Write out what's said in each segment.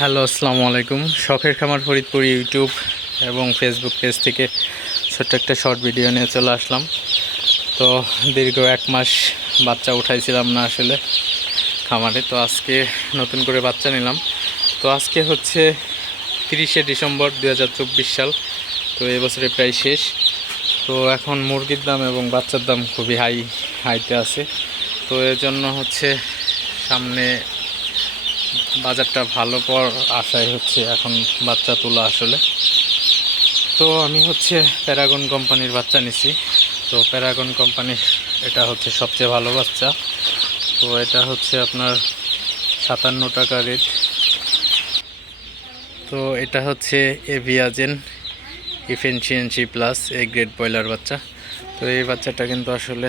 Hello, আসসালামু আলাইকুম। শখের খামার ফরিদপুর ইউটিউব এবং ফেসবুক পেজ থেকে ছোট্ট একটা শর্ট ভিডিও নিয়ে চলে আসলাম। তো দীর্ঘ এক মাস বাচ্চা উঠাইছিলাম না আসলে খামারে, তো আজকে নতুন করে বাচ্চা নিলাম। তো আজকে হচ্ছে তিরিশে ডিসেম্বর দু হাজার চব্বিশ সাল, তো এবছরে প্রায় শেষ। তো এখন মুরগির দাম এবং বাচ্চার দাম খুবই হাই, হাইতে আছে। তো এর জন্য হচ্ছে সামনে বাজারটা ভালো পর আশায় হচ্ছে এখন বাচ্চা তোলা আসলে। তো আমি হচ্ছে প্যারাগন কোম্পানির বাচ্চা নিছি। তো প্যারাগন কোম্পানির এটা হচ্ছে সবচেয়ে ভালো বাচ্চা। তো এটা হচ্ছে আপনার সাতান্ন টাকা রেট তো এটা হচ্ছে Aviagen efficiency plus A grade broiler বাচ্চা। তো এই বাচ্চাটা কিন্তু আসলে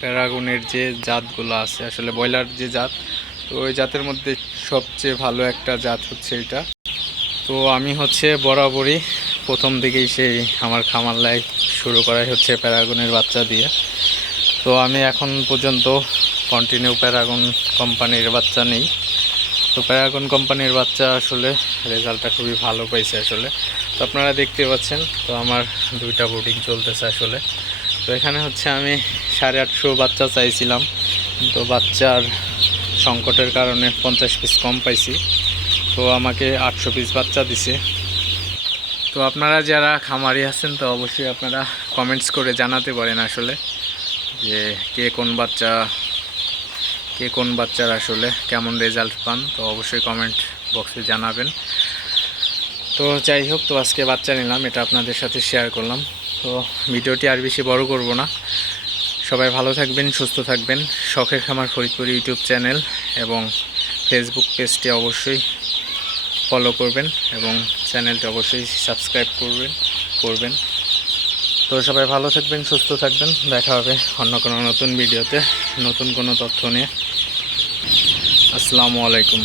প্যারাগনের যে জাতগুলো আছে, আসলে ব্রয়লার যে জাত তো ওই জাতের মধ্যে সবচেয়ে ভালো একটা জাত হচ্ছে এটা। তো আমি হচ্ছে বরাবরই প্রথম দিকেই সেই আমার খামার লাইফ শুরু করাই হচ্ছে প্যারাগনের বাচ্চা দিয়ে। তো আমি এখন পর্যন্ত কন্টিনিউ প্যারাগন কোম্পানির বাচ্চা নেই। তো প্যারাগন কোম্পানির বাচ্চা আসলে রেজাল্টটা খুবই ভালো পাইছে আসলে। তো আপনারা দেখতে পাচ্ছেন, তো আমার দুইটা বোর্ডিং চলতেছে আসলে। তো এখানে হচ্ছে আমি সাড়ে আটশো বাচ্চা চাইছিলাম তো বাচ্চার সংকটের কারণে পঞ্চাশ পিস কম পাইছি। তো আমাকে আটশো পিস বাচ্চা দিছে। তো আপনারা যারা খামারি আছেন, তো অবশ্যই আপনারা কমেন্টস করে জানাতে পারেন আসলে যে কে কোন বাচ্চা, কে কোন বাচ্চার আসলে কেমন রেজাল্ট পান। তো অবশ্যই কমেন্ট বক্সে জানাবেন। তো যাই হোক, তো আজকে বাচ্চা নিলাম, এটা আপনাদের সাথে শেয়ার করলাম। তো ভিডিওটি আর বেশি বড় করব না। সবাই ভালো থাকবেন, সুস্থ থাকবেন। শখের খামার ফরিদপুর ইউটিউব চ্যানেল এবং ফেসবুক পেজটি অবশ্যই ফলো করবেন এবং চ্যানেলটি অবশ্যই সাবস্ক্রাইব করবেন করবেন। তো সবাই ভালো থাকবেন, সুস্থ থাকবেন। দেখা হবে অন্য কোনো নতুন ভিডিওতে। নতুন কোনো তথ্য নিয়ে। আসসালামু আলাইকুম।